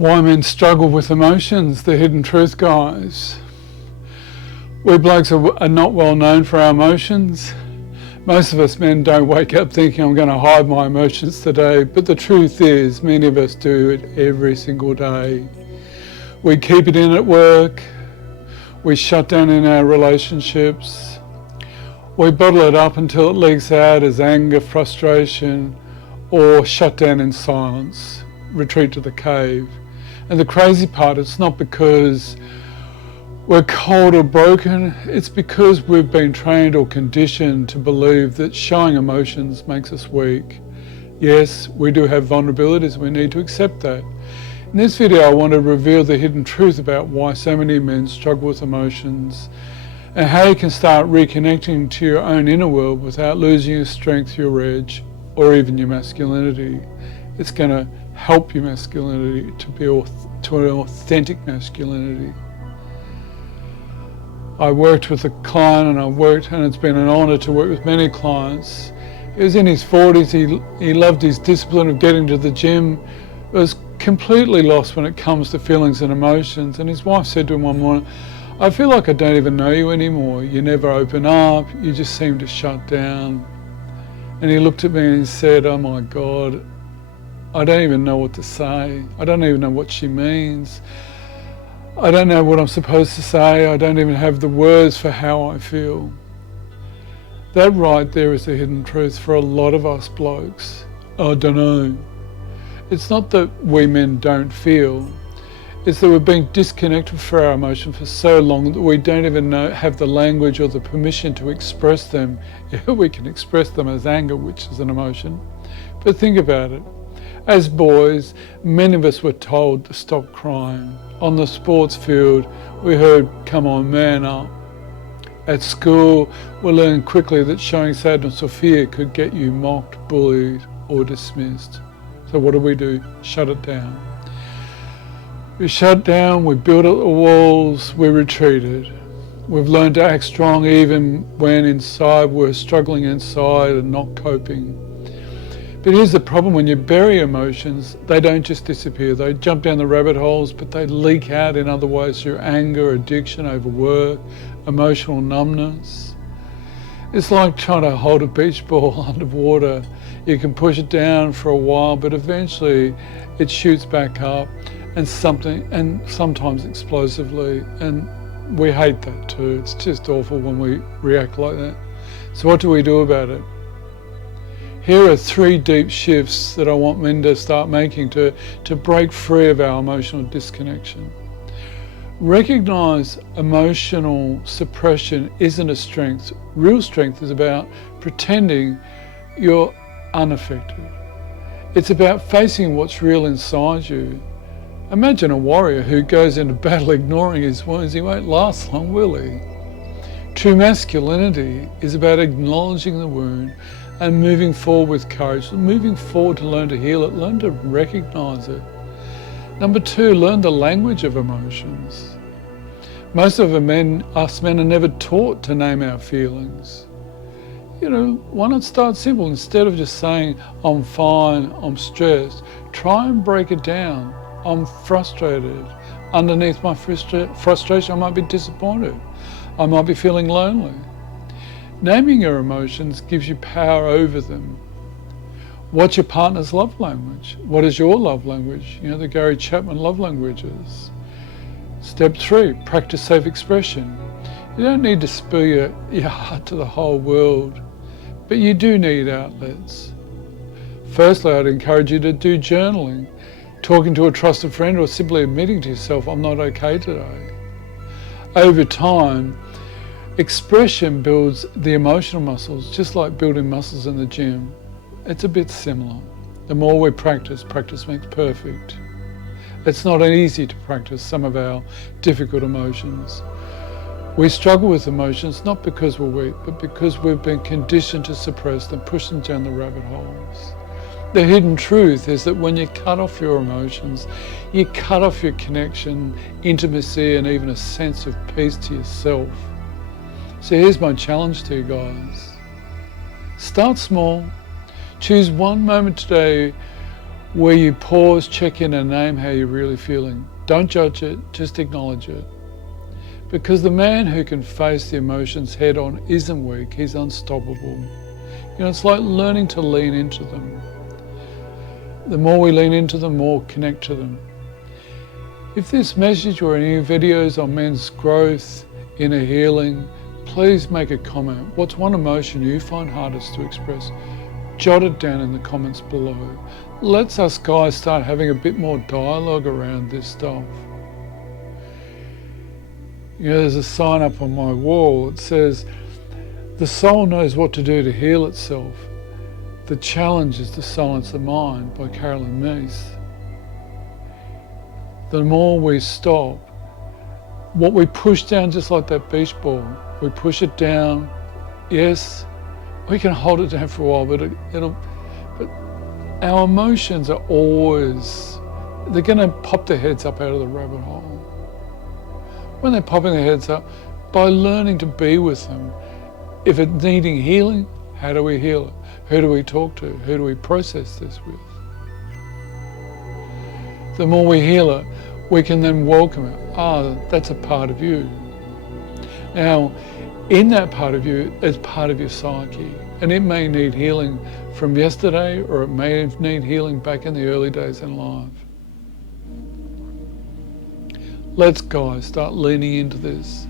Why men struggle with emotions, the hidden truth, guys. We blokes are not well known for our emotions. Most of us men don't wake up thinking I'm going to hide my emotions today, but the truth is many of us do it every single day. We keep it in at work, we shut down in our relationships, we bottle it up until it leaks out as anger, frustration, or shut down in silence, retreat to the cave. And the crazy part, it's not because we're cold or broken, it's because we've been trained or conditioned to believe that showing emotions makes us weak. Yes, we do have vulnerabilities, we need to accept that. In this video, I want to reveal the hidden truth about why so many men struggle with emotions and how you can start reconnecting to your own inner world without losing your strength, your edge, or even your masculinity. It's going to help your masculinity to an authentic masculinity. I worked with a client and it's been an honour to work with many clients. He was in his 40s, he loved his discipline of getting to the gym, was completely lost when it comes to feelings and emotions, and his wife said to him one morning, I feel like I don't even know you anymore, you never open up, you just seem to shut down. And he looked at me and he said, oh my God, I don't even know what to say, I don't even know what she means. I don't know what I'm supposed to say. I don't even have the words for how I feel. That right there is the hidden truth for a lot of us blokes. I don't know. It's not that we men don't feel. It's that we've been disconnected from our emotions for so long that we don't even have the language or the permission to express them. Yeah, we can express them as anger, which is an emotion. But think about it. As boys, many of us were told to stop crying. On the sports field, we heard, come on, man up. At school, we learned quickly that showing sadness or fear could get you mocked, bullied, or dismissed. So what do? Shut it down. We shut down, we built up the walls, we retreated. We've learned to act strong even when inside we're struggling inside and not coping. But here's the problem, when you bury emotions, they don't just disappear. They jump down the rabbit holes, but they leak out in other ways through anger, addiction, overwork, emotional numbness. It's like trying to hold a beach ball underwater. You can push it down for a while, but eventually it shoots back up and sometimes explosively. And we hate that too. It's just awful when we react like that. So what do we do about it? Here are 3 deep shifts that I want men to start making to break free of our emotional disconnection. Recognize emotional suppression isn't a strength. Real strength is about pretending you're unaffected. It's about facing what's real inside you. Imagine a warrior who goes into battle ignoring his wounds. He won't last long, will he? True masculinity is about acknowledging the wound and moving forward with courage, moving forward to learn to heal it, learn to recognize it. Number 2, learn the language of emotions. Most of us men are never taught to name our feelings. Why not start simple? Instead of just saying, I'm fine, I'm stressed, try and break it down. I'm frustrated. Underneath my frustration, I might be disappointed. I might be feeling lonely. Naming your emotions gives you power over them. What's your partner's love language? What is your love language? The Gary Chapman love languages. Step 3, practice safe expression. You don't need to spill your heart to the whole world, but you do need outlets. Firstly, I'd encourage you to do journaling, talking to a trusted friend, or simply admitting to yourself, I'm not okay today. Over time, expression builds the emotional muscles, just like building muscles in the gym. It's a bit similar. The more we practice, practice makes perfect. It's not easy to practice some of our difficult emotions. We struggle with emotions not because we're weak, but because we've been conditioned to suppress them, push them down the rabbit holes. The hidden truth is that when you cut off your emotions, you cut off your connection, intimacy, and even a sense of peace to yourself. So here's my challenge to you guys. Start small. Choose one moment today where you pause, check in and name how you're really feeling. Don't judge it, just acknowledge it. Because the man who can face the emotions head on isn't weak, he's unstoppable. It's like learning to lean into them. The more we lean into them, more connect to them. If this message or any videos on men's growth, inner healing, please make a comment. What's one emotion you find hardest to express? Jot it down in the comments below. Let's us guys start having a bit more dialogue around this stuff. There's a sign up on my wall. It says, "The soul knows what to do to heal itself. The challenge is to silence the mind," by Carolyn Meese. The more we stop, what we push down, just like that beach ball, we push it down. Yes, we can hold it down for a while, but our emotions are always, they're going to pop their heads up out of the rabbit hole. When they're popping their heads up, by learning to be with them, if it's needing healing, how do we heal it? Who do we talk to? Who do we process this with? The more we heal it, we can then welcome it. That's a part of you. Now, in that part of you is part of your psyche, and it may need healing from yesterday, or it may need healing back in the early days in life. Let's, guys, start leaning into this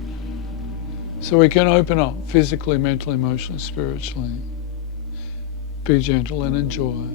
so we can open up physically, mentally, emotionally, spiritually. Be gentle and enjoy.